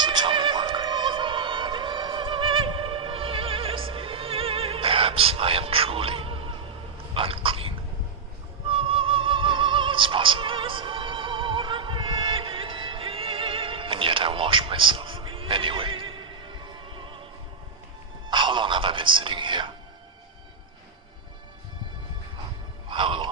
does the tongue work? Perhaps I am truly unclean. It's possible. And yet I wash myself anyway. How long have I been sitting here? How long?